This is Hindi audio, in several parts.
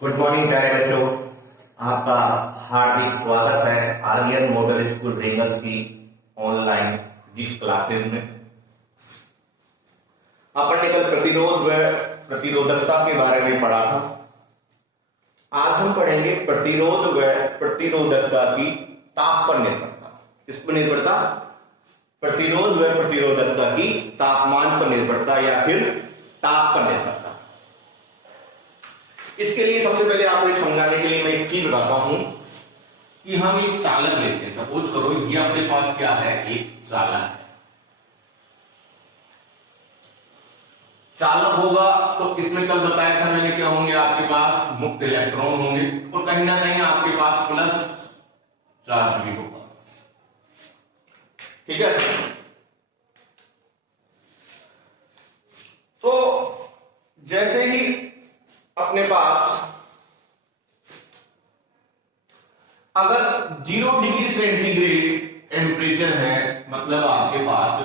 गुड मॉर्निंग प्यारे बच्चों, आपका हार्दिक स्वागत है आर्यन मॉडल स्कूल रेंगस की ऑनलाइन फिजिक्स क्लासेस में। अपन ने कल प्रतिरोध व प्रतिरोधकता के बारे में पढ़ा था। आज हम पढ़ेंगे प्रतिरोध व प्रतिरोधकता की ताप पर निर्भरता। किस पर निर्भरता? प्रतिरोध व प्रतिरोधकता की तापमान पर निर्भरता या फिर ताप पर निर्भरता। इसके लिए सबसे पहले आपको समझाने के लिए मैं एक चीज बताता हूं कि हम एक चालक लेते हैं। सपोज करो ये अपने पास क्या है, एक चालक है। चालक होगा तो इसमें कल बताया था मैंने क्या होंगे, आपके पास मुक्त इलेक्ट्रॉन होंगे और कहीं ना कहीं आपके पास प्लस चार्ज भी होगा। ठीक है, तो जैसे ही अपने पास अगर 0 डिग्री सेंटीग्रेड टेम्परेचर है, मतलब आपके पास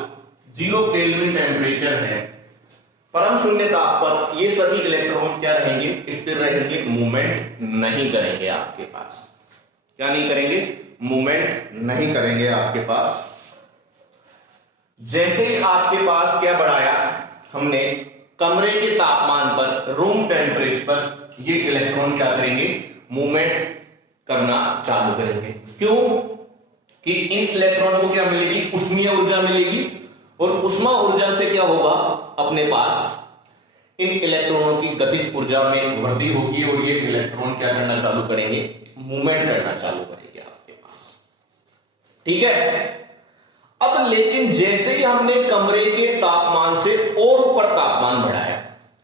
0 केल्विन टेम्परेचर है, परम शून्य ताप पर ये सभी इलेक्ट्रॉन क्या रहेंगे? स्थिर रहेंगे, मूवमेंट नहीं करेंगे। आपके पास क्या नहीं करेंगे? मूवमेंट नहीं करेंगे आपके पास। जैसे ही आपके पास क्या बढ़ाया हमने, कमरे के तापमान पर, रूम टेम्परेचर पर ये इलेक्ट्रॉन क्या करेंगे? मूवमेंट करना चालू करेंगे। क्यों? कि इन इलेक्ट्रॉन को क्या मिलेगी? ऊष्मीय ऊर्जा मिलेगी और ऊष्मा ऊर्जा से क्या होगा? अपने पास इन इलेक्ट्रॉनों की गतिज ऊर्जा में वृद्धि होगी और ये इलेक्ट्रॉन क्या करना चालू करेंगे? मूवमेंट करना चालू करेंगे आपके पास। ठीक है, अब लेकिन जैसे ही हमने कमरे के तापमान से और ऊपर तापमान बढ़ाया,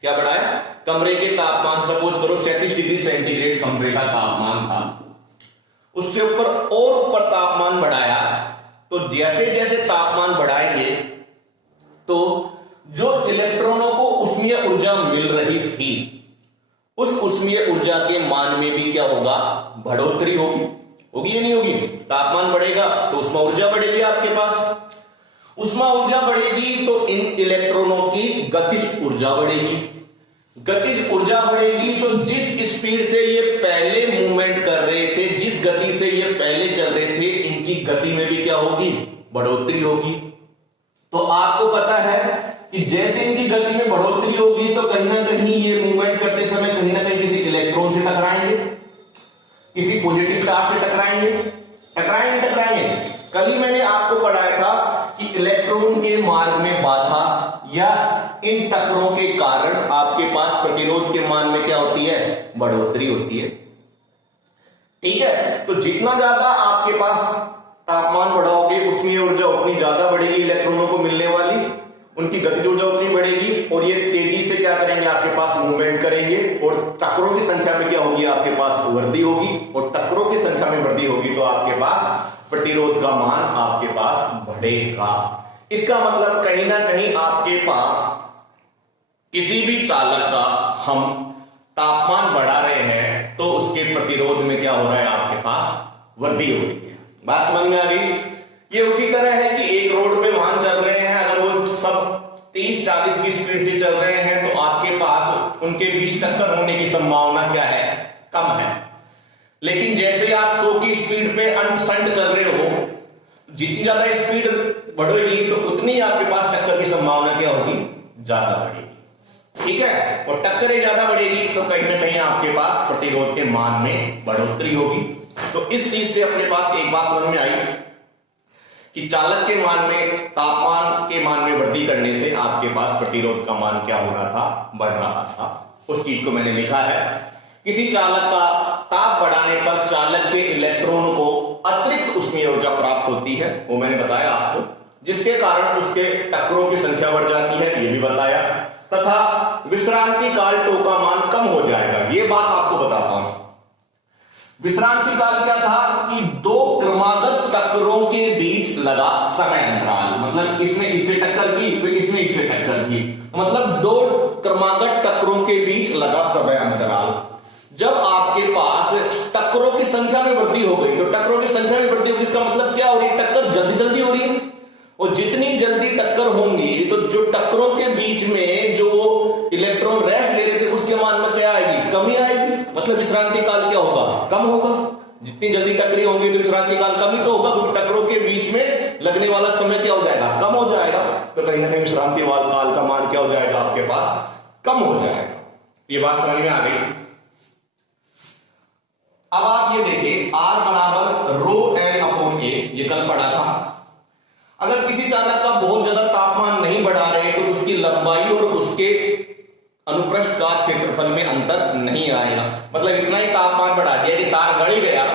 क्या बढ़ाया? कमरे के तापमान, सपोज करो 37 डिग्री सेंटीग्रेड कमरे का तापमान था, उससे ऊपर और ऊपर तापमान बढ़ाया, तो जैसे जैसे तापमान बढ़ाएंगे तो जो इलेक्ट्रॉनों को ऊष्मीय ऊर्जा मिल रही थी, उस ऊष्मीय ऊर्जा के मान में भी क्या होगा? बढ़ोतरी होगी। होगी या नहीं होगी? तापमान बढ़ेगा तो उष्मा ऊर्जा बढ़ेगी आपके पास। उष्मा ऊर्जा बढ़ेगी तो इन इलेक्ट्रॉनों की गतिज ऊर्जा बढ़ेगी। गतिज ऊर्जा बढ़ेगी तो जिस स्पीड से ये पहले मूवमेंट कर रहे थे, जिस गति से ये पहले चल रहे थे, इनकी गति में भी क्या होगी? बढ़ोतरी होगी। तो आपको पता है कि जैसे इनकी गति में बढ़ोतरी होगी तो कहीं ना कहीं ये मूवमेंट करते समय कहीं ना कहीं किसी इलेक्ट्रॉन से टकराएंगे, किसी पॉजिटिव चार्ज से टकराएंगे। कल ही मैंने आपको पढ़ाया था कि इलेक्ट्रॉन के मार्ग में बाधा या इन टक्करों के कारण आपके पास प्रतिरोध के मान में क्या होती है? बढ़ोतरी होती है। ठीक है, तो जितना ज्यादा आपके पास तापमान बढ़ाओगे, ऊष्मीय ऊर्जा उतनी ज्यादा बढ़ेगी, इलेक्ट्रॉनों को मिलने वाली उनकी गतिज ऊर्जा उतनी बढ़ेगी और ये तेजी से क्या करेंगे? आपके पास मूवमेंट करेंगे और टक्करों की संख्या में क्या होगी? आपके पास वृद्धि होगी और टक्करों की संख्या में वृद्धि होगी तो आपके पास प्रतिरोध का मान आपके पास बढ़ेगा। इसका मतलब कहीं ना कहीं आपके पास किसी भी चालक का हम तापमान बढ़ा रहे हैं तो उसके प्रतिरोध में क्या हो रहा है? आपके पास वृद्धि हो रही है। बात समझ में आ गई? ये उसी तरह है कि एक रोड पे वाहन चल रहे हैं, अगर वो सब 30-40 की स्पीड से चल रहे हैं तो आपके पास उनके बीच टक्कर होने की संभावना क्या है? कम है। लेकिन जैसे आप 100 की स्पीड पे अंट-संट चल रहे हो, जितनी ज्यादा स्पीड बढ़ेगी तो उतनी आपके पास टक्कर की संभावना क्या होगी? ज्यादा बढ़ेगी। ठीक है, और टक्कर ज्यादा बढ़ेगी तो कहीं ना कहीं आपके पास प्रतिरोध के मान में बढ़ोतरी होगी। तो इस चीज से अपने पास एक बात समझ में आई कि चालक के मान में, तापमान के मान में वृद्धि करने से आपके पास प्रतिरोध का मान क्या हो रहा था? बढ़ रहा था। उस चीज को मैंने लिखा है। किसी चालक का ताप बढ़ाने पर चालक के इलेक्ट्रॉन को अतिरिक्त ऊष्मीय ऊर्जा प्राप्त होती है, वो मैंने बताया आपको, जिसके कारण उसके टक्करों की संख्या बढ़ जाती है, ये भी बताया, तथा विश्रांति काल टो का मान कम हो जाएगा। ये बात आपको बताता हूं। विश्रांति काल क्या था? कि 2 क्रमागत टक्करों के बीच लगा समय अंतराल, मतलब इसने इससे टक्कर की फिर इसने इससे टक्कर की, मतलब 2 क्रमागत टक्करों के बीच लगा समय अंतराल। जब आपके पास टक्करों की संख्या में वृद्धि हो गई, तो टक्करों की संख्या में वृद्धि होगी, इसका मतलब क्या हो रही है? टक्कर जल्दी जल्दी हो रही है और जितनी जल्दी टक्कर होंगी तो जो टक्करों के बीच में जो इलेक्ट्रॉन रेस्ट ले रहे थे उसके मान में क्या आएगी? कमी आएगी। मतलब मतलब विश्रांति काल क्या होगा, कम होगा। जितनी जल्दी टकरी होंगी तो विश्रांति काल कम ही तो होगा, क्योंकि टकरों के बीच में लगने वाला समय क्या हो जाएगा, कम हो जाएगा। तो कहीं ना कहीं विश्रांति काल का मान क्या हो जाएगा आपके पास, कम हो जाएगा। ये बात समझ में आ गई। अब आप ये देखिए R बराबर रो एन अपॉन ए, ये कल पढ़ा था। अगर किसी चालक का बहुत ज्यादा तापमान नहीं बढ़ा रहे तो उसकी लंबाई और उसके अनुप्रस्थ का क्षेत्रफल में अंतर नहीं आएगा। मतलब इतना ही तापमान बढ़ा दिया कि तार गड़ ही गया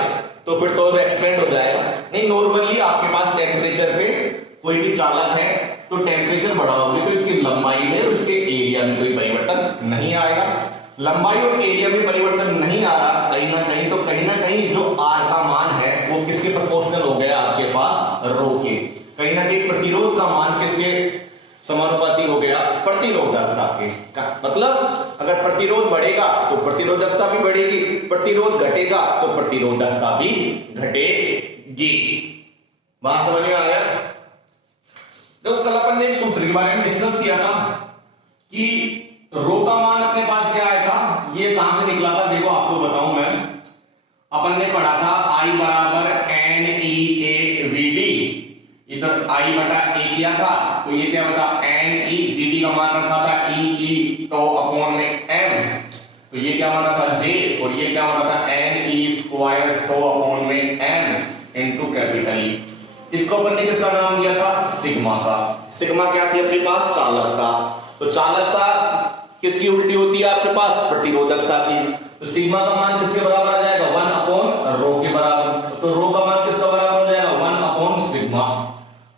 तो फिर तो एक्सपेंड हो जाएगा। नहीं, नॉर्मली आपके पास टेम्परेचर पे कोई भी चालक है तो टेम्परेचर बढ़ाओगे तो इसकी लंबाई में और इसके एरिया में कोई परिवर्तन नहीं आएगा। लंबाई और एरिया में परिवर्तन नहीं आ रहा कहीं ना कहीं, तो कहीं ना कहीं जो आर का मान है वो किसके प्रोपोर्शनल हो गया आपके पास, रो के। कहीं ना कहीं प्रतिरोध का मान किसके समानुपाती हो गया, प्रतिरोधकता के। मतलब अगर प्रतिरोध बढ़ेगा तो प्रतिरोधकता भी बढ़ेगी, प्रतिरोध घटेगा तो प्रतिरोधकता भी घटेगी। बात समझ में आ गया। तो कल अपन ने एक सूत्र के बारे में डिस्कस किया था कि रो का मान अपने पास क्या आया था, ये कहां से निकला था, देखो आपको बताऊं मैं। अपन ने पढ़ा था I बराबर N E A V D, इधर I बटा ए किया था तो ये क्या होता, एन ई, डी का मान रखा था ई तो अपॉन में एम, तो ये क्या बना था जे, और ये क्या बना था एन ई स्क्वायर तो अपॉन में एम इनटू कैपिटल ई। इसको अपन ने किसका नाम दिया था, सिग्मा का। सिग्मा क्या थी अपने पास, चालकता। तो चालकता किसकी उल्टी होती है आपके पास, प्रतिरोधकता की। तो सिग्मा का मान किसके बराबर आ जाएगा, 1 अपॉन रो के बराबर। तो रो का मान किसका बराबर हो जाएगा, 1 अपॉन सिग्मा।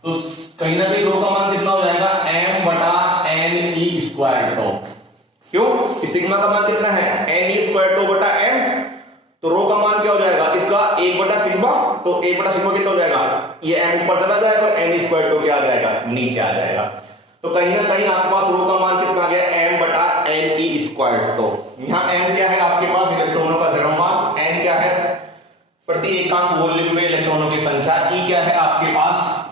तो कहीं ना कहीं रो का मान कितना हो जाएगा, m बटा एन ई स्क्वायर टो। क्यों, सिग्मा का मान कितना है, एन ई स्क्वायर टो बटा m, तो रो का मान क्या हो जाएगा इसका 1 बटा सिग्मा। तो 1 बटा सिग्मा कितना हो जाएगा, ये m ऊपर चला जाएगा और एन ई स्क्वायर टो क्या आ जाएगा, नीचे आ जाएगा। तो कहीं ना कहीं आपके पास रो का मान कितना आ गया, m बटा एन ई स्क्वायर टो। यहाँ m क्या है आपके पास, इलेक्ट्रॉनों का द्रव्यमान, n क्या है प्रति एकांक वॉल्यूम में इलेक्ट्रॉनों की संख्या, e क्या है आपके पास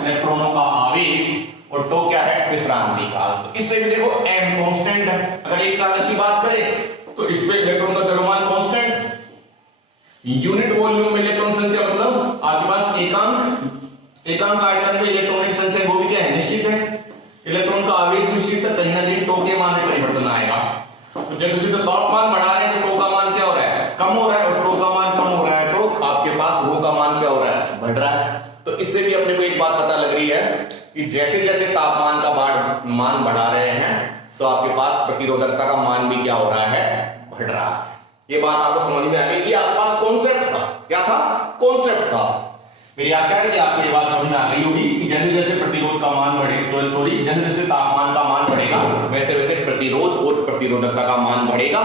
इलेक्ट्रॉनों का आवेश, और टो क्या है विश्रांति काल। तो इससे भी देखो m कांस्टेंट है। अगर एक चालक की बात करें तो इस पे इलेक्ट्रॉन का द्रव्यमान कांस्टेंट, यूनिट वॉल्यूम में इलेक्ट्रॉन संख्या मतलब आपके पास एकांक आयतन में इलेक्ट्रॉन की संख्या वो भी क्या है, निश्चित है। इलेक्ट्रॉन का आवेश निश्चित है, कहीं ना कहीं टो के मान में परिवर्तन आएगा। तो जैसे जैसे तापमान बढ़ा रहे हैं तो टो का मान क्या हो रहा है, कम हो रहा है, और टो का मान कम हो रहा है तो आपके पास रो का मान क्या हो रहा है, बढ़ रहा है। तो इससे भी अपने को एक बात पता लग रही है कि जैसे जैसे तापमान का मान बढ़ा रहे हैं तो आपके पास प्रतिरोधकता का मान भी क्या हो रहा है, बढ़ रहा है। ये बात आपको समझ में आ गई। ये आपके पास कॉन्सेप्ट था, क्या था, कॉन्सेप्ट था। मेरी आशा है कि आपको ये बात समझ में आ गई होगी कि जैसे जैसे प्रतिरोध का मान बढ़ेगा, जैसे जैसे तापमान का मान बढ़ेगा वैसे वैसे प्रतिरोध और प्रतिरोधकता का मान बढ़ेगा।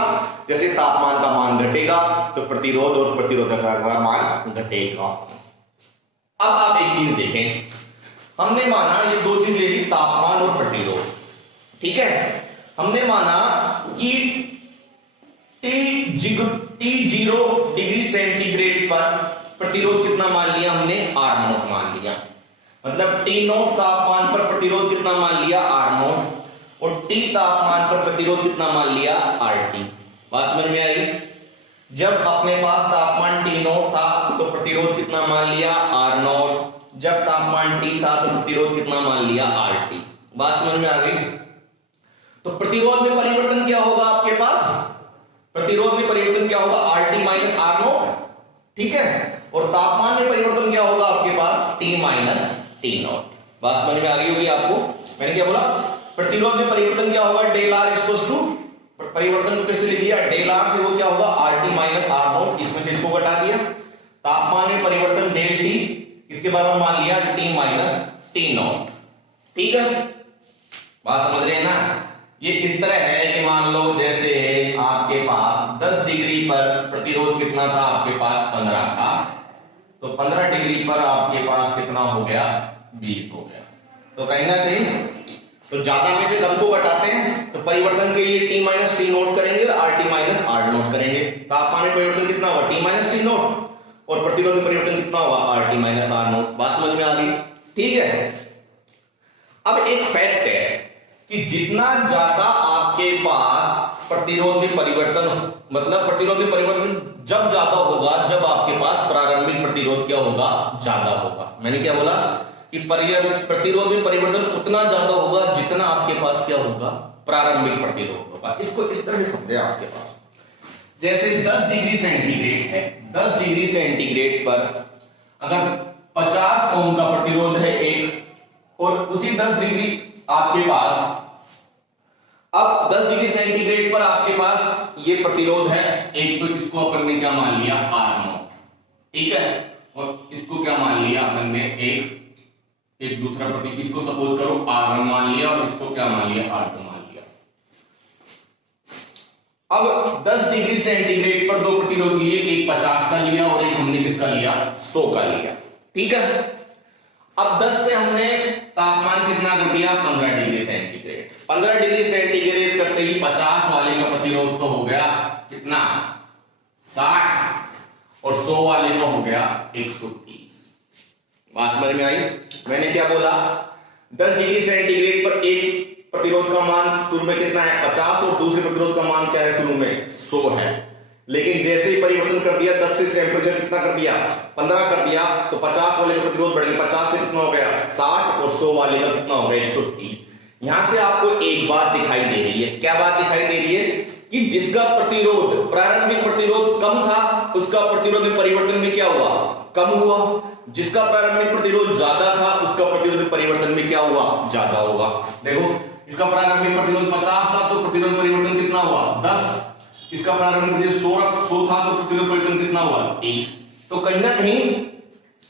जैसे तापमान का मान घटेगा तो प्रतिरोध और प्रतिरोधकता का मान घटेगा। अब आप एक चीज देखें, हमने माना ये दो चीज ले ली, तापमान और प्रतिरोध, ठीक है। हमने माना कि T0 डिग्री सेंटीग्रेड पर प्रतिरोध कितना मान लिया हमने, R0 मान लिया। मतलब T0 तापमान पर प्रतिरोध कितना मान लिया, R0, और T तापमान पर प्रतिरोध कितना मान लिया, RT। बात समझ में आई। जब अपने पास तापमान T0 था तो प्रतिरोध कितना मान लिया, R0। जब तापमान T था तो प्रतिरोध कितना मान लिया, RT। बात समझ में आ गई। तो प्रतिरोध में परिवर्तन क्या होगा आपके पास, प्रतिरोध में परिवर्तन क्या होगा, RT माइनस R0, ठीक है। और तापमान में परिवर्तन क्या होगा आपके पास, T माइनस T0। बात समझ में आ गई होगी आपको। मैंने क्या बोला, प्रतिरोध में परिवर्तन क्या होगा, डेल R इक्वल्स टू, परिवर्तन को कैसे लिख लिया, डेल R से वो क्या होगा, RT माइनस R0, इसमें से इसको घटा दिया। तापमान में परिवर्तन डेल T, इसके बाद में मान लिया T माइनस T0, ठीक है। बात समझ रहे हैं ना। ये इस तरह है कि मान लो जैसे आपके पास 10 डिग्री पर प्रतिरोध कितना था, आपके पास 15 था, तो 15 डिग्री पर आपके पास कितना हो गया, 20 हो गया। तो कहीं ना कहीं तो ज्यादा में से कम को घटाते हैं तो परिवर्तन के लिए T माइनस T नोट करेंगे और RT माइनस R नोट करेंगे। तापमान में परिवर्तन कितना होगा, T माइनस T नोट, और प्रतिरोध में परिवर्तन कितना होगा, RT माइनस R नोट। बात समझ में आ गई, ठीक है। अब एक फैक्ट है कि जितना ज्यादा आपके पास प्रतिरोध में परिवर्तन, मतलब प्रतिरोध में परिवर्तन जब ज्यादा होगा जब आपके पास प्रारंभिक प्रतिरोध क्या होगा, ज्यादा होगा। मैंने क्या बोला कि प्रतिरोध में परिवर्तन उतना ज्यादा होगा जितना आपके पास क्या होगा, प्रारंभिक प्रतिरोध होगा। इसको इस तरह से समझे, आपके पास जैसे 10 डिग्री सेंटीग्रेड है, 10 डिग्री सेंटीग्रेड पर अगर 50 ओम का प्रतिरोध है एक, और उसी 10 डिग्री आपके पास, अब 10 डिग्री सेंटीग्रेड पर आपके पास ये प्रतिरोध है एक, तो इसको अपन ने क्या मान लिया, R0, ठीक है, और इसको क्या मान लिया अपन ने एक दूसरा प्रतीक, इसको सपोज करो R1 मान लिया और इसको क्या मान लिया, R2 मान लिया। अब 10 डिग्री सेंटीग्रेड पर दो प्रतिरोध लिए, एक 50 का लिया और एक हमने किसका लिया, 100 का लिया, ठीक है। अब 10 से हमने तापमान कितना कर दिया, 15 डिग्री सेंटीग्रेड। 15 डिग्री सेंटीग्रेड करते ही 50 वाले का प्रतिरोध तो हो गया कितना, 60, और 100 वाले का हो गया 130। बात समझ में आई? मैंने क्या बोला, 10 डिग्री सेंटीग्रेड पर एक प्रतिरोध का मान शुरू में कितना है, 50, और दूसरे प्रतिरोध का मान क्या है, शुरू में 100 है। लेकिन जैसे ही परिवर्तन कर दिया, 10 से टेम्परेचर कितना कर दिया, 15 कर दिया, तो 50 वाले का प्रतिरोध बढ़ गया, 50 से कितना हो गया, 60, और 100 वाले का कितना हो गया, 130। यहां से आपको एक बात दिखाई दे रही है, क्या बात दिखाई दे रही है, कि जिसका प्रतिरोध, प्रारंभिक प्रतिरोध कम था, उसका प्रतिरोध में परिवर्तन में क्या हुआ, कम हुआ। जिसका प्रारंभिक प्रतिरोध ज्यादा था, उसका प्रतिरोध में परिवर्तन में क्या हुआ, ज्यादा हुआ। देखो, इसका प्रारंभिक प्रतिरोध 50 था तो प्रतिरोध परिवर्तन कितना हुआ, 10। इसका प्रारंभिक प्रतिरोध 100 था तो प्रतिरोध परिवर्तन कितना हुआ, 30। तो कहीं ना कहीं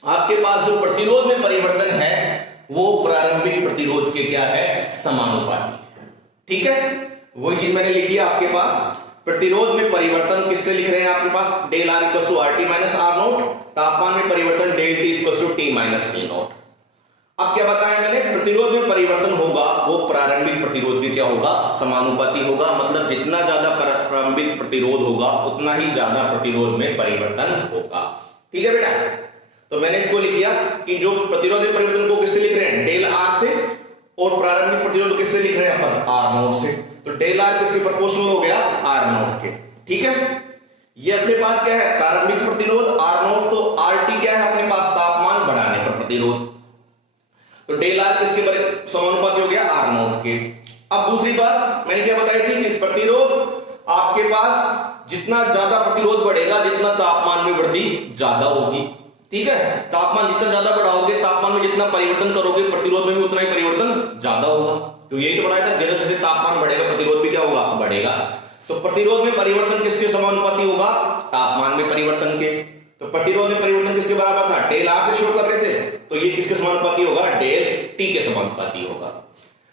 आपके पास जो प्रतिरोध में परिवर्तन है वो प्रारंभिक प्रतिरोध के क्या है, समानुपाती है, ठीक है। वही चीज मैंने लिखी है आपके पास, प्रतिरोध में परिवर्तन किससे लिख रहे हैं आपके पास, del R equal to R T minus R naught, तापमान में परिवर्तन del T equal to T minus T naught. अब क्या बताया मैंने, प्रतिरोध में परिवर्तन होगा वो प्रारंभिक प्रतिरोध के क्या होगा, समानुपाती होगा। मतलब जितना ज्यादा प्रारंभिक प्रतिरोध होगा उतना ही ज्यादा प्रतिरोध में परिवर्तन होगा, ठीक है बेटा। तो मैंने इसको लिख दिया कि जो प्रतिरोध में परिवर्तन को किससे लिख रहे हैं, डेल आर से, और प्रारंभिक प्रतिरोध किससे लिख रहे हैं अपन, आर नोट से। तो डेल आर किसके प्रोपोर्शनल हो गया, आर नोट के, ठीक है। ये अपने पास क्या है, प्रारंभिक प्रतिरोध आर नोट, तो आर टी क्या है अपने पास, तापमान बढ़ाने पर प्रतिरोध। तो डेल आर किसके समानुपाती हो गया, आर नोट के। अब दूसरी बात मैंने क्या बताई थी कि प्रतिरोध आपके पास जितना ज्यादा प्रतिरोध बढ़ेगा, जितना तापमान में वृद्धि ज्यादा होगी, ठीक है। तापमान जितना ज्यादा बढ़ाओगे, तापमान में जितना परिवर्तन करोगे, प्रतिरोध में भी उतना ही परिवर्तन ज्यादा होगा। तो यही तो बढ़ाया था, जैसे जैसे तापमान बढ़ेगा प्रतिरोध भी क्या होगा, बढ़ेगा। तो प्रतिरोध में परिवर्तन किसके समानुपाती होगा, तापमान में परिवर्तन के। तो प्रतिरोध में परिवर्तन किसके बराबर था, डेल आर से शो कर रहे थे, तो ये किसके समानुपाती होगा, डेल टी के समानुपाती होगा।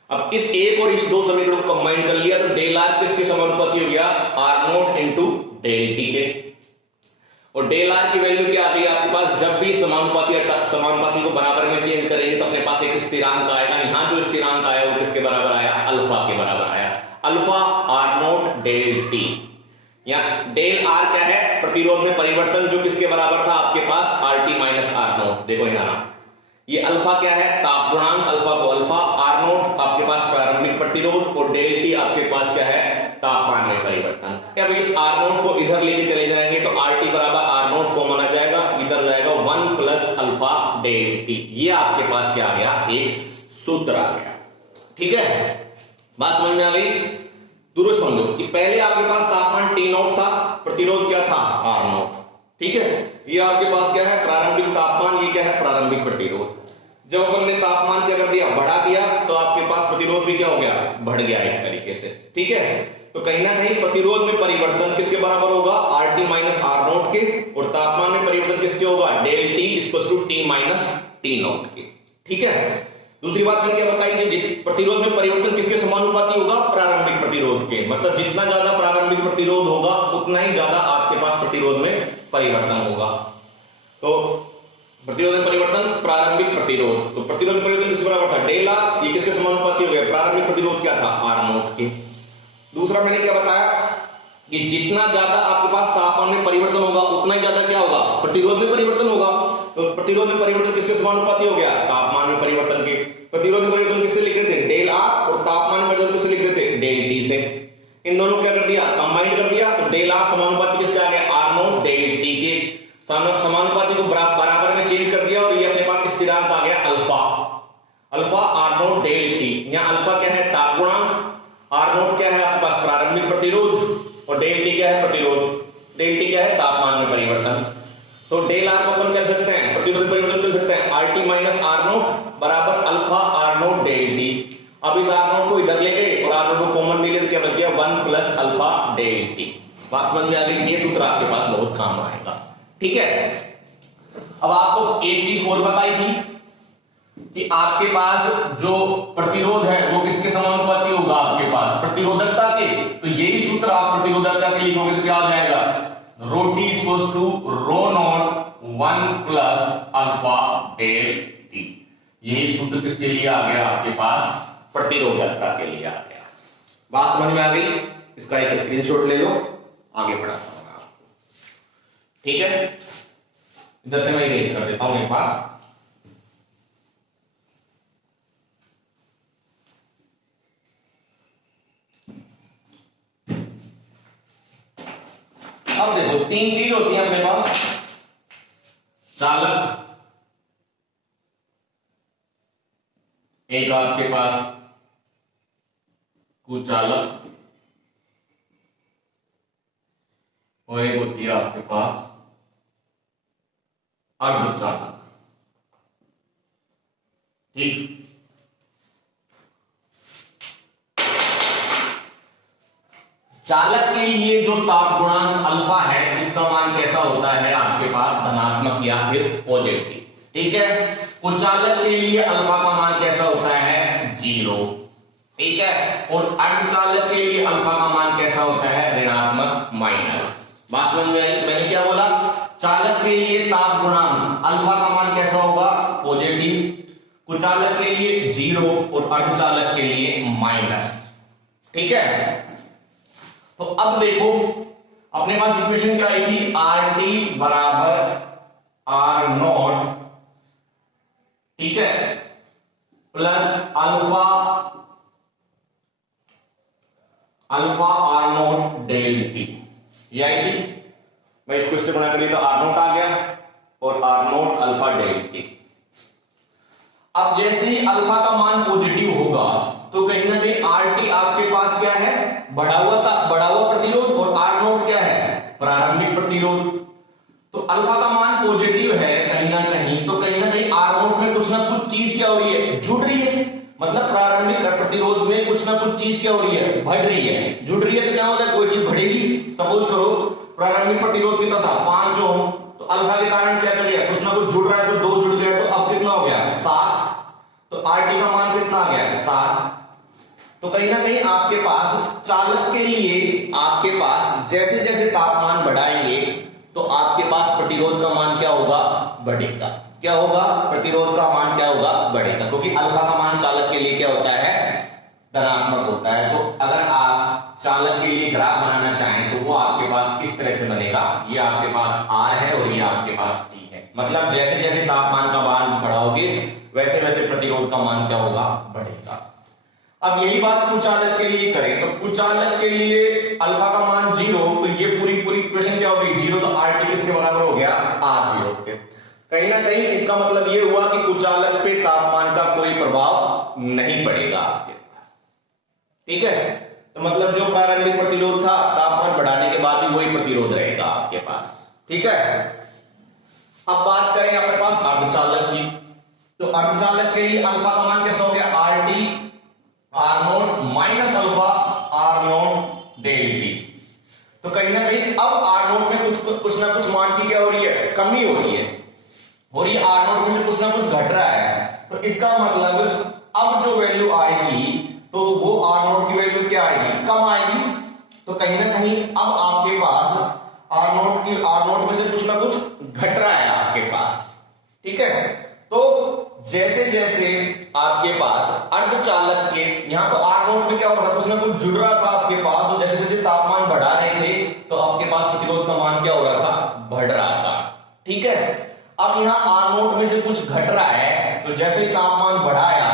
अब इस एक और इस दो समीकरण को कंबाइन कर लिया तो डेल आर किसके समानुपाती हो गया, R naught into del T के। और डेल आर की वैल्यू क्या आ गई आपके पास, जब भी समानुपाती को बराबर में चेंज करेंगे तो अपने पास एक स्थिरांक आएगा। यहां जो स्थिरांक आया वो किसके बराबर आया, अल्फा के बराबर आया, alpha R naught del T. या डेल आर क्या है, प्रतिरोध में परिवर्तन, जो किसके बराबर था आपके पास, R T minus R naught. देखो यहां ये अल्फा क्या है, ताप गुणांक, अल्फा को अल्फा, आर नोट आपके पास प्रारंभिक प्रतिरोध, और डेल टी आपके पास क्या है, तापमान में परिवर्तन। अब इस आर नोट को इधर लेके चले जाएंगे तो आर टी बराबर आर नोट को माना जाएगा, इधर जाएगा 1 प्लस अल्फा डेल टी। ये आपके पास क्या आ गया, एक सूत्र आ गया, ठीक है। बात समझ में आ गई, दूर समझो कि पहले आपके पास तापमान टी नोट था, प्रतिरोध क्या था, आर नोट, ठीक है। ये आपके पास क्या है, प्रारंभिक तापमान, ये क्या है, प्रारंभिक प्रतिरोध। जब अपन ने तापमान क्या कर दिया, बढ़ा दिया, तो आपके पास प्रतिरोध भी क्या हो गया, बढ़ गया एक तरीके से, ठीक है। तो कहीं ना कहीं प्रतिरोध में परिवर्तन किसके बराबर होगा, R T minus R naught के, और तापमान में परिवर्तन किसके होगा, del T equal to T minus T naught के, ठीक है। दूसरी बात मैंने क्या बताई कि प्रतिरोध में परिवर्तन किसके समानुपाती होगा, प्रारंभिक प्रतिरोध के। मतलब जितना ज्यादा प्रारंभिक प्रतिरोध होगा उतना ही ज्यादा आपके पास प्रतिरोध में परिवर्तन होगा। तो प्रतिरोध में परिवर्तन, प्रारंभिक प्रतिरोध, तो प्रतिरोध में परिवर्तन किसके बराबर था, डेल आर, ये किसके समानुपाती हो गया, प्रारंभिक प्रतिरोध क्या था, आर नोट के। दूसरा मैंने क्या बताया कि जितना ज्यादा आपके पास तापमान में परिवर्तन होगा उतना ही ज्यादा क्या होगा, प्रतिरोध में परिवर्तन होगा। तो प्रतिरोध में परिवर्तन किसके समानुपाती हो गया, तापमान में परिवर्तन के। प्रतिरोध में परिवर्तन किससे लिख रहे थे, डेल आर, और तापमान में परिवर्तन किससे लिख रहे थे, डेल टी से। इन दोनों क्या कर दिया, कंबाइन कर दिया, तो डेल आर समानुपाती किसके आ गया, आर नॉट डेल टी के समानुपाती को बराबर में चेंज कर दिया और ये अपने पास स्थिरांक आ गया alpha, alpha R naught del T. यहां अल्फा क्या है, ताप गुणांक, आर नॉट क्या है आपके पास प्रारंभिक प्रतिरोध और डेल टी क्या है प्रतिरोध, डेल टी क्या है तापमान में परिवर्तन। तो डेल आर को अपन कह सकते हैं प्रतिरोध परिवर्तन कर सकते हैं R T minus R naught बराबर alpha R naught del T. अब इस आर नॉट को इधर ले गए और आर नॉट को कॉमन ले गए तो क्या बच गया 1 प्लस अल्फा डेल टी। बात समझ में आ गई, ये सूत्र आपके पास बहुत काम आएगा। ठीक है, अब आपको एक चीज और बताई थी कि आपके पास जो प्रतिरोध है वो किसके समानुपाती होगा, आपके पास प्रतिरोधकता के। तो यही सूत्र आप प्रतिरोधकता के लिखोगे तो क्या हो जाएगा, rho T equals to rho naught 1 plus alpha del T. यही सूत्र किसके लिए आ गया, आपके पास प्रतिरोधकता के लिए आ गया। बात समझ में आ गई, इसका एक स्क्रीनशॉट ले लो, आगे बढ़ाता हूं मैं आपको। ठीक है, इधर से मैं इरेज कर देता हूं एक बार। अब देखो तीन चीज होती है अपने पास, चालक, एक आपके पास कुचालक और एक होती है आपके पास अर्धचालक। ठीक, चालक के लिए जो ताप गुणांक अल्फा है इसका मान कैसा होता है आपके पास, धनात्मक या फिर पॉजिटिव। ठीक है, कुचालक के लिए अल्फा का मान कैसा होता है, 0। ठीक है, और अर्धचालक के लिए अल्फा का मान कैसा होता है, ऋणात्मक माइनस। बात समझ में आई, मैंने क्या बोला, चालक के लिए ताप गुणांक अल्फा का मान कैसा होगा, पॉजिटिव, कुचालक के लिए 0 और अर्धचालक के लिए माइनस। ठीक है, तो अब देखो अपने पास इक्वेशन क्या आई थी, आर टी बराबर आर नॉट, ठीक है, plus alpha alpha R naught del T, ये आई थी। मैं इसको इससे बना कर दिया तो आर नॉट आ गया और R naught alpha del T. अब जैसे ही अल्फा का मान पॉजिटिव होगा तो कहीं ना कहीं आर टी आपके पास क्या है, बढ़ा हुआ प्रतिरोध, और आर नॉट क्या है, प्रारंभिक प्रतिरोध। तो अल्फा का मान पॉजिटिव है कहीं ना कहीं, तो कहीं ना कहीं आर नॉट में कुछ ना कुछ चीज क्या हो रही है, जुड़ रही है। मतलब प्रारंभिक प्रतिरोध में कुछ ना कुछ चीज क्या हो रही है, बढ़ रही है, जुड़ रही है। तो क्या होता है, कोई चीज बढ़ेगी। सपोज करो प्रारंभिक प्रतिरोध कितना था, 5 ओम, तो अल्फा के कारण क्या करिए, कुछ ना कुछ जुड़ रहा है, तो 2 जुड़ गया, तो अब कितना हो गया, 7। तो आर टी का मान कितना आ गया, 7। तो कहीं ना कहीं आपके पास चालक के लिए आपके पास जैसे जैसे तापमान बढ़ाएंगे तो आपके पास प्रतिरोध का मान क्या होगा, बढ़ेगा। क्या होगा, प्रतिरोध का मान क्या होगा, बढ़ेगा, क्योंकि अल्फा का मान चालक के लिए क्या होता है, धनात्मक होता है। तो अगर आप चालक के लिए ग्राफ बनाना चाहें तो वो आपके पास इस तरह से बनेगा, ये आपके पास आर है और ये आपके पास टी है। मतलब जैसे जैसे तापमान का मान बढ़ाओगे वैसे वैसे प्रतिरोध का मान क्या होगा, बढ़ेगा। अब यही बात कुचालक के लिए करें तो कुचालक के लिए अल्फा का मान 0, तो ये पूरी इक्वेशन क्या होगी, 0, तो आर टी किसके बराबर हो गया, आर टी के। कहीं ना कहीं इसका मतलब ये हुआ कि कुचालक पे तापमान का कोई प्रभाव नहीं पड़ेगा आपके पास। ठीक है, तो मतलब जो प्रारंभिक प्रतिरोध था तापमान बढ़ाने के बाद भी वही प्रतिरोध रहेगा आपके पास। ठीक है, अब बात करें अपने पास अर्धचालक की, तो अर्धचालक के लिए अल्फा का मान कैसा हो गया, R T R naught minus alpha R naught del T. तो कहीं ना कहीं अब आर नॉट में कुछ ना कुछ मान की क्या हो रही है, कमी हो रही है, आर नॉट में से कुछ ना कुछ घट रहा है। तो इसका मतलब अब जो वैल्यू आएगी तो वो आर नॉट की वैल्यू क्या आएगी, कम आएगी। तो कहीं ना कहीं अब आपके पास आर नॉट में से कुछ ना कुछ घट रहा है आपके पास। ठीक है, तो जैसे जैसे आपके पास अर्धचालक के यहां तो आर नॉट में क्या हो रहा था, कुछ ना कुछ जुड़ रहा था आपके पास, और जैसे जैसे तापमान बढ़ा रहे थे तो आपके पास प्रतिरोध का मान क्या हो रहा था, बढ़ रहा था। ठीक है, अब यहां आर नॉट में से कुछ घट रहा है, तो जैसे ही तापमान बढ़ाया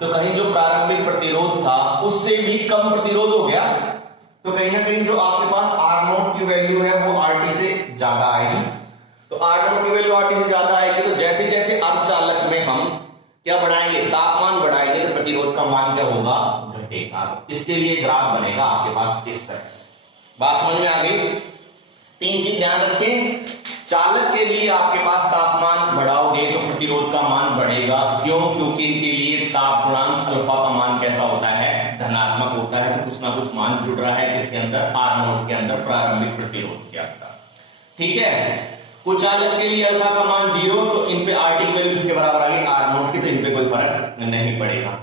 तो कहीं जो प्रारंभिक प्रतिरोध था उससे भी कम प्रतिरोध हो गया। तो की वैल्यू है वो RT से ज्यादा आएगी। तो R0 की वैल्यू RT से ज्यादा आएगी, तो जैसे जैसे अर्धचालक में हम क्या बढ़ाएंगे, तापमान बढ़ाएंगे, तो प्रतिरोध का मान क्या होगा, घटेगा। इसके लिए ग्राफ बनेगा आपके पास इस तरह से। बात समझ में आ गई। 3 चीज ध्यान रखें, चालक के लिए आपके पास तापमान बढ़ाओगे तो प्रतिरोध का मान बढ़ेगा। क्यों? क्योंकि इनके लिए ताप गुणांक अल्फा का मान कैसा होता है, धनात्मक होता है। तो कुछ ना कुछ मान जुड़ रहा है किसके अंदर, R0 के अंदर, प्रारंभिक प्रतिरोध के अंदर। ठीक है, कुछ चालक के लिए अल्फा का मान 0, तो इन पे RT की वैल्यू इसके बराबर आ गई R0 की, तो इन पे कोई फर्क नहीं पड़ेगा।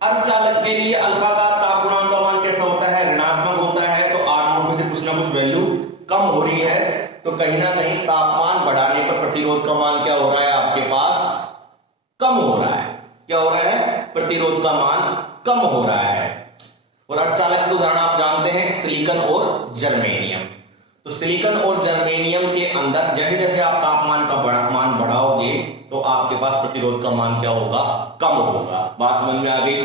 अर्धचालक के लिए अल्फा का ताप गुणांक का मान कैसा होता है, ऋणात्मक होता है। तो R0 में से कुछ ना कुछ वैल्यू कम हो रही है, तो कहीं ना कहीं तापमान बढ़ाने पर प्रतिरोध का मान क्या हो रहा है, आपके पास कम हो रहा है। क्या हो रहा है, प्रतिरोध का मान कम हो रहा है। और अर्धचालक के उदाहरण आप जानते हैं, सिलिकॉन और जर्मेनियम। तो सिलिकॉन और जर्मेनियम के अंदर जैसे जैसे आप तापमान का मान बढ़ाओगे तो आपके पास प्रतिरोध का मान क्या होगा, कम होगा। बात समझ में आ गई।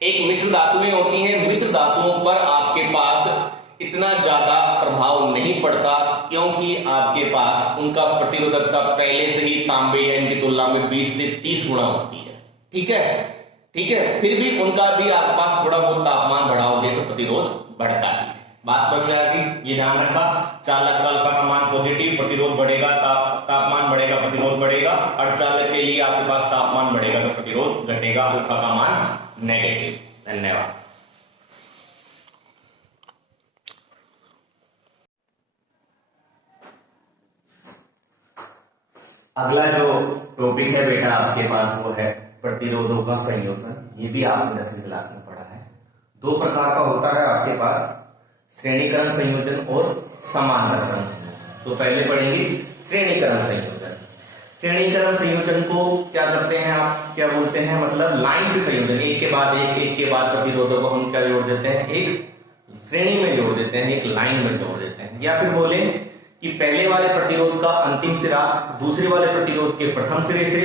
एक मिश्र धातुएं होती हैं, मिश्र धातुओं पर आपके पास इतना ज्यादा प्रभाव नहीं पड़ता, क्योंकि आपके पास उनका प्रतिरोधकता पहले से ही तांबे की तुलना में 20 से 30 गुना होती है। ठीक है, ठीक है, फिर भी उनका भी आपके पास थोड़ा बहुत तापमान बढ़ाओगे तो प्रतिरोध बढ़ता है। बात समझ में आ गई, ये ध्यान रखा। चालक का अल्फा का मान पॉजिटिव, प्रतिरोध बढ़ेगा, तापमान बढ़ेगा, प्रतिरोध बढ़ेगा। अर्धचालक के लिए आपके पास तापमान बढ़ेगा तो प्रतिरोध घटेगा, अल्फा का मान नेगेटिव। धन्यवाद। अगला जो टॉपिक है बेटा आपके पास वो है प्रतिरोधों का संयोजन। ये भी आपने 10वीं क्लास में पढ़ा है। 2 प्रकार का होता है आपके पास, श्रेणीकरण संयोजन और समांतरकरण संयोजन। तो पहले पढ़ेंगे श्रेणीकरण संयोजन। श्रेणीकरण संयोजन को क्या करते हैं आप, क्या बोलते हैं, मतलब लाइन से संयोजन, एक के बाद एक के बाद प्रतिरोधों को हम क्या जोड़ देते हैं, एक श्रेणी में जोड़ देते हैं, एक लाइन में जोड़ देते हैं। या फिर बोले कि पहले वाले प्रतिरोध का अंतिम सिरा दूसरे वाले प्रतिरोध के प्रथम सिरे से,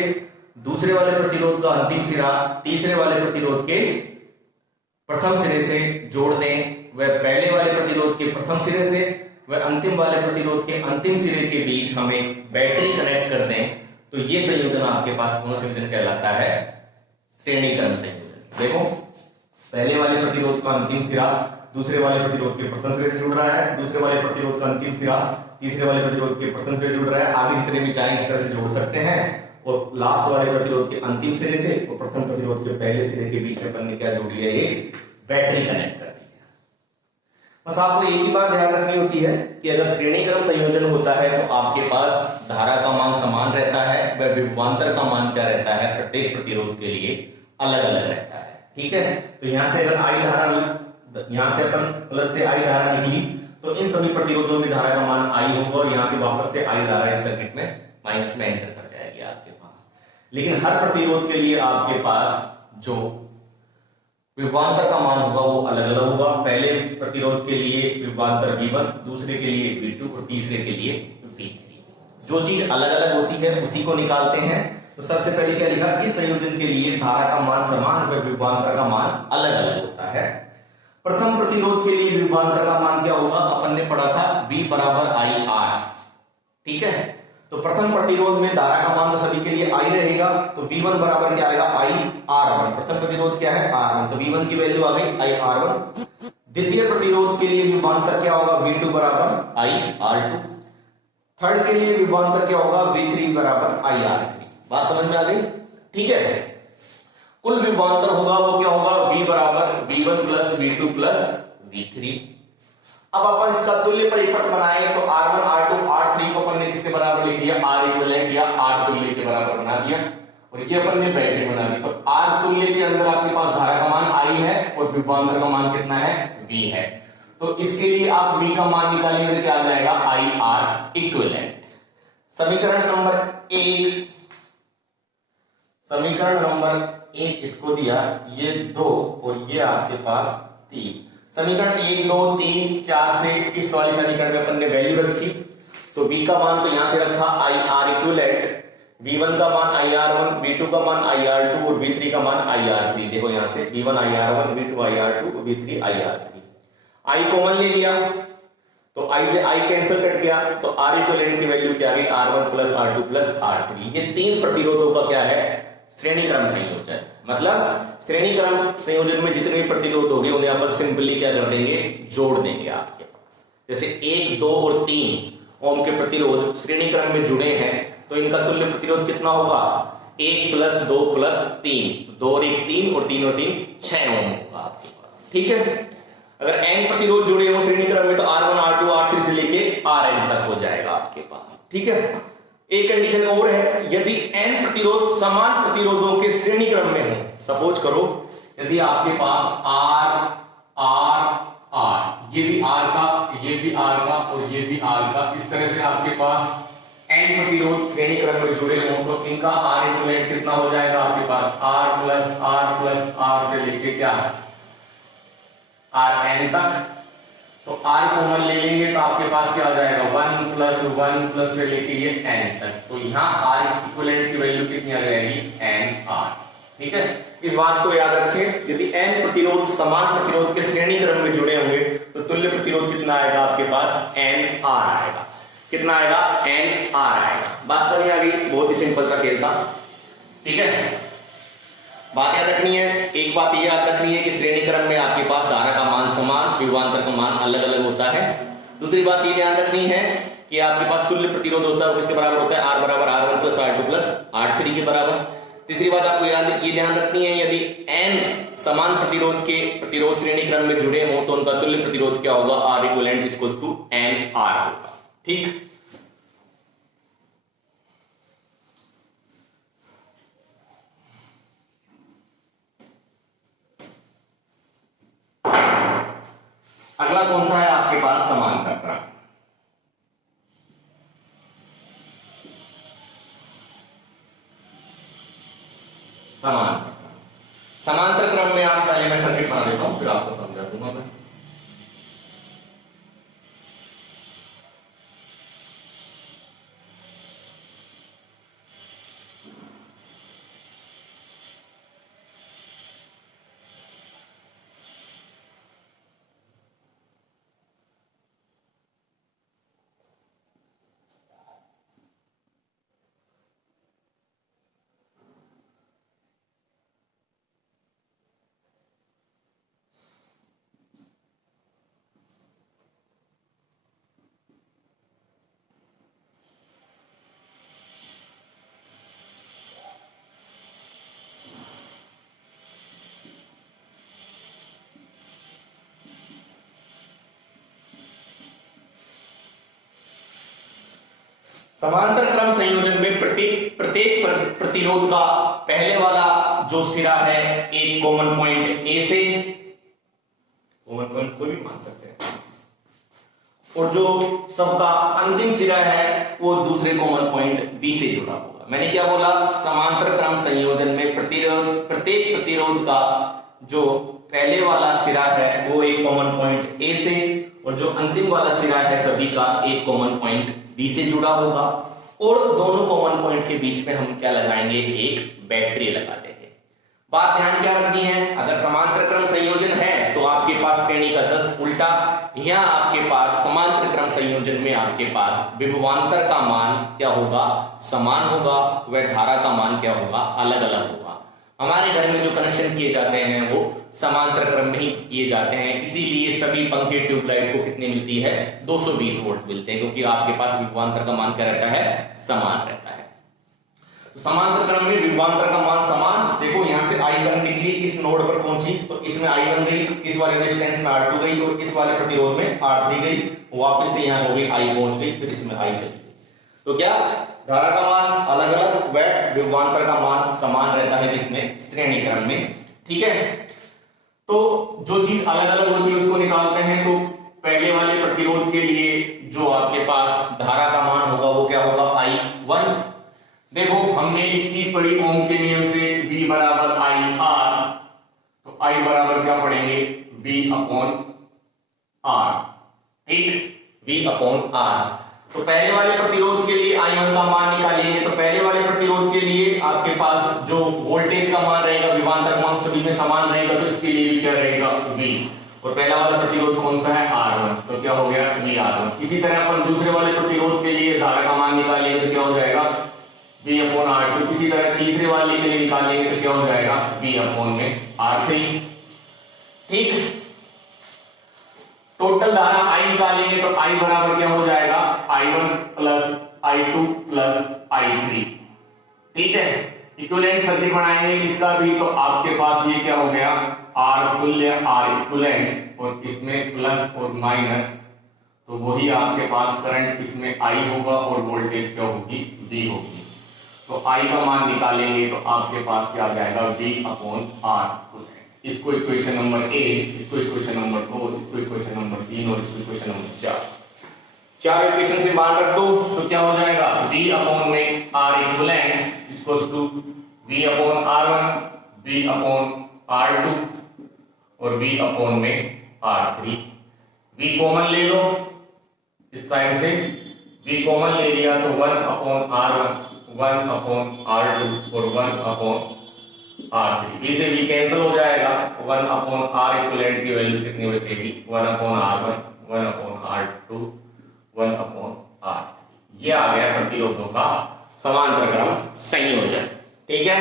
दूसरे वाले प्रतिरोध का अंतिम सिरा तीसरे वाले प्रतिरोध के प्रथम सिरे से जोड़ दें, वह पहले वाले प्रतिरोध के प्रथम सिरे से वह अंतिम वाले प्रतिरोध के अंतिम सिरे के बीच हमें बैटरी कनेक्ट कर दें, तो ये संयोजन आपके पास कौन सा संयोजन कहलाता है, श्रेणीकरण संयोजन। देखो, पहले वाले प्रतिरोध का अंतिम सिरा दूसरे वाले प्रतिरोध के प्रथम सिरे से जुड़ रहा है, दूसरे वाले प्रतिरोध का अंतिम सिरा तीसरे वाले प्रतिरोध के प्रथम सिरे से जुड़ रहा है, आगे जितने भी चाहें इस तरह से जोड़ सकते हैं। और लास्ट वाले प्रतिरोध के अंतिम सिरे से और प्रथम प्रतिरोध के पहले सिरे के बीच में अपन ने क्या जोड़ी है, ये बैटरी कनेक्ट कर दी है। बस आपको एक ही बात ध्यान रखनी होती है कि अगर श्रेणीकरण संयोजन होता है तो आपके पास धारा का मान समान रहता है, वह विभवांतर का मान क्या रहता है, प्रत्येक प्रतिरोध के लिए अलग अलग रहता है। ठीक है, तो यहां से अगर आई धारा, यहां से अपन प्लस से आई धारा निकली तो इन सभी प्रतिरोधों में धारा का मान आई होगा, और यहां से वापस से आई धारा इस सर्किट में माइनस में एंटर कर जाएगी आपके पास। लेकिन हर प्रतिरोध के लिए आपके पास जो विभवांतर का मान होगा वो अलग अलग होगा। पहले प्रतिरोध के लिए विभवांतर V1, दूसरे के लिए V2 और तीसरे के लिए V3। जो चीज अलग अलग होती है उसी को निकालते हैं। तो सबसे पहले क्या लिखा, इस संयोजन के लिए धारा का मान समान व विभवांतर का मान अलग अलग होता है। प्रथम प्रतिरोध के लिए विभवांतर का मान क्या होगा, अपन ने पढ़ा था V बराबर IR। ठीक है, तो प्रथम प्रतिरोध में धारा का मान तो सभी के लिए I रहेगा, तो V1 बराबर क्या आएगा, IR1। प्रथम प्रतिरोध क्या है, R1, तो V1 की वैल्यू आ गई IR1। द्वितीय प्रतिरोध के लिए विभवांतर क्या होगा, V2 बराबर IR2। थर्ड के लिए विभवांतर क्या होगा, V3 बराबर IR3। बात समझ में आ गई। ठीक है, कुल विभवांतर होगा वो क्या होगा, V बराबर V1 plus V2 plus V3। अब अपन इसका तुल्य परिपथ बनाए तो R1 R2 R3 को अपन ने किसके बराबर लिख दिया, R इक्विवेलेंट या R तुल्य के बराबर बना दिया, और ये अपन ने बैटरी बना दी। तो R तुल्य के अंदर आपके पास धारा का मान I है और विभवांतर का मान कितना है, V है। तो इसके लिए आप V का मान निकालेंगे तो क्या आ जाएगा, IR इक्विवेलेंट। समीकरण नंबर 1, समीकरण नंबर 1 इसको दिया, ये 2 और ये आपके पास 3। समीकरण 1 2 3 4 से इस वाली समीकरण में अपन ने वैल्यू रखी, तो V का मान तो यहां से रखा IR इक्विवेलेंट, V1 का मान IR1, V2 का मान IR2 और V3 का मान IR3। देखो यहां से V1 IR1, V2 IR2 और V3 IR3। I कॉमन ले लिया तो I से I कैंसिल कट गया, तो R इक्विवेलेंट की वैल्यू क्या आ गई, R1 plus R2 plus R3। ये तीन प्रतिरोधों का क्या है, श्रेणी क्रम संयोजन। मतलब श्रेणी क्रम संयोजन में जितने भी प्रतिरोध होंगे उन्हें अपन सिंपली क्या कर देंगे, जोड़ देंगे आपके पास। जैसे 1, 2 और 3 ओम के प्रतिरोध श्रेणी क्रम में जुड़े हैं, तो इनका तुल्य प्रतिरोध कितना होगा, 1 प्लस 2 प्लस 3, तो 2 और 1 3 और 3 और 3 6 ओम होगा आपके पास। ठीक है, अगर n प्रतिरोध जुड़े हो श्रेणी क्रम में तो R1 R2 R3 से लेके Rn तक हो जाएगा आपके पास। ठीक है, एक कंडीशन और है, यदि n प्रतिरोध समान प्रतिरोधों के श्रेणी क्रम में हो, सपोज करो यदि आपके पास R R R, ये भी R का, ये भी R का और ये भी R का, इस तरह से आपके पास n प्रतिरोध श्रेणी क्रम में जुड़े हों, तो इनका R इक्विवेलेंट कितना हो जाएगा आपके पास, R प्लस R से लेके क्या Rn तक। तो R कॉमन ले लेंगे तो आपके पास क्या हो जाएगा, 1 प्लस से लेके ये n तक। तो यहाँ R इक्विवेलेंट की वैल्यू कितनी आ जाएगी, NR। ठीक है, इस बात को याद रखें, यदि n प्रतिरोध समान प्रतिरोध के श्रेणी क्रम में जुड़े होंगे तो तुल्य प्रतिरोध कितना आएगा आपके पास, NR आएगा। कितना आएगा, NR आएगा। बात समझ आ गई, बहुत ही सिंपल सा खेल था। ठीक है, बात याद रखनी है, एक बात ये याद रखनी है कि श्रेणी क्रम में आपके पास धारा का मान समान, विभवांतर का मान अलग अलग होता है। दूसरी बात ये ध्यान रखनी है कि आपके पास तुल्य प्रतिरोध होता है, वो किसके बराबर होता है, R बराबर R1 plus R2 plus R3 के बराबर। तीसरी बात आपको ये ध्यान रखनी है, यदि n समान प्रतिरोध श्रेणी क्रम में जुड़े हों तो उनका तुल्य प्रतिरोध क्या होगा, R equivalent equals to NR होगा। ठीक, अगला कौन सा है आपके पास, समांतर क्रम। समांतर क्रम में आप पहले मैं सर्किट बना देता हूं, फिर आपको समझा दूंगा मैं। समांतर क्रम संयोजन में प्रत्येक प्रतिरोध का पहले वाला जो सिरा है एक कॉमन पॉइंट ए से, कॉमन पॉइंट कोई भी मान सकते हैं, और जो सबका अंतिम सिरा है वो दूसरे कॉमन पॉइंट बी से जुड़ा होगा। मैंने क्या बोला, समांतर क्रम संयोजन में प्रत्येक प्रतिरोध का जो पहले वाला सिरा है वो एक कॉमन पॉइंट ए से, और जो अंतिम वाला सिरा है सभी का एक कॉमन पॉइंट बी से जुड़ा होगा। और दोनों कॉमन पॉइंट के बीच में हम क्या लगाएंगे, एक बैटरी लगा देंगे। बात ध्यान क्या रखनी है, अगर समांतर क्रम संयोजन है तो आपके पास श्रेणी का जस्ट उल्टा, या आपके पास समांतर क्रम संयोजन में आपके पास विभवांतर का मान क्या होगा, समान होगा, वह धारा का मान क्या होगा, अलग अलग होगा। हमारे घर में जो कनेक्शन किए जाते हैं वो समांतर क्रम में ही किए जाते हैं, इसीलिए सभी पंखे ट्यूबलाइट को कितनी मिलती है, 220 वोल्ट मिलते हैं, क्योंकि आपके पास विभवांतर का मान क्या रहता है, समान रहता है। तो समांतर क्रम में विभवांतर का मान समान। देखो यहां से I1 निकली, इस नोड पर पहुंची तो इसमें I1 गई, इस वाले रेजिस्टेंस में R2 गई और इस वाले प्रतिरोध में R3 गई, वापस से यहां हो गई I पहुंच गई, फिर इसमें I चली गई। तो क्या धारा का मान अलग अलग, वह विभवांतर का मान समान रहता है इसमें श्रेणी क्रम में। ठीक है, तो जो चीज अलग अलग होती है उसको निकालते हैं। तो पहले वाले प्रतिरोध के लिए जो आपके पास धारा का मान होगा वो क्या होगा, I1। देखो हमने एक चीज पढ़ी ओम के नियम से, V बराबर IR, तो I बराबर क्या पढ़ेंगे, V अपॉन R। ठीक, V अपॉन R। तो पहले वाले प्रतिरोध के लिए I1 का मान निकालेंगे, तो पहले वाले प्रतिरोध के लिए आपके पास जो वोल्टेज का मान रहेगा, विभवांतर मान सभी में समान रहेगा, तो इसके लिए भी क्या रहेगा, V। और पहला वाला प्रतिरोध कौन सा है, R1। तो तो क्या हो गया VR1। इसी तरह अपन दूसरे वाले प्रतिरोध के लिए धारा का मान निकालेंगे तो क्या हो जाएगा V/R2। इसी तरह तीसरे वाले के लिए निकालेंगे तो क्या हो जाएगा V/R3। ठीक, टोटल धारा I निकालेंगे तो I बराबर क्या हो जाएगा I1 plus I2 plus I3। ठीक है, इक्विवेलेंट सर्किट बनाएंगे इसका भी, तो आपके पास ये क्या हो गया R तुल्य R इक्विवेलेंट, और इसमें प्लस और माइनस, तो वही आपके पास करंट इसमें I होगा और वोल्टेज क्या होगी V होगी। तो I का मान निकालेंगे तो आपके पास क्या आ जाएगा V/R। इसको इक्वेशन नंबर 1, इसको इक्वेशन नंबर 2, इसको इक्वेशन नंबर 3 और इसको इक्वेशन नंबर 4, चार इक्वेशन से मान रख दो तो क्या हो जाएगा V/R equivalent equals to V/R1, V/R2 और V/R3। V कॉमन ले लो इस साइड से, V कॉमन ले लिया तो 1/R1, 1/R2 और 1/R3। V से V कैंसिल हो जाएगा, 1/R इक्विवेलेंट की वैल्यू कितनी बचेगी 1/R1, 1/R2, 1/R3। ये आ गया प्रतिरोधों का समांतर क्रम संयोजन। ठीक है,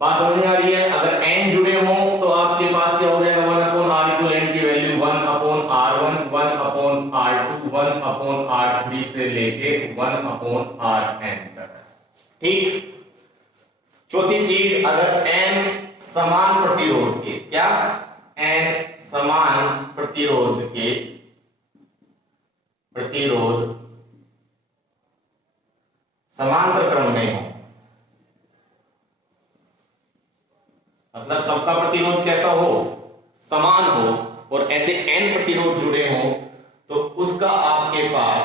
बात समझ में आ रही है। अगर n जुड़े हो तो आपके पास क्या हो जाएगा 1/R इक्विवेलेंट की वैल्यू 1/R1, 1/R2, 1/R3 से लेके 1/Rn तक। ठीक, चौथी चीज, अगर n समान प्रतिरोध के, क्या n समान प्रतिरोध के प्रतिरोध समांतर क्रम में हो, मतलब सबका प्रतिरोध कैसा हो समान हो, और ऐसे n प्रतिरोध जुड़े हो, तो उसका आपके पास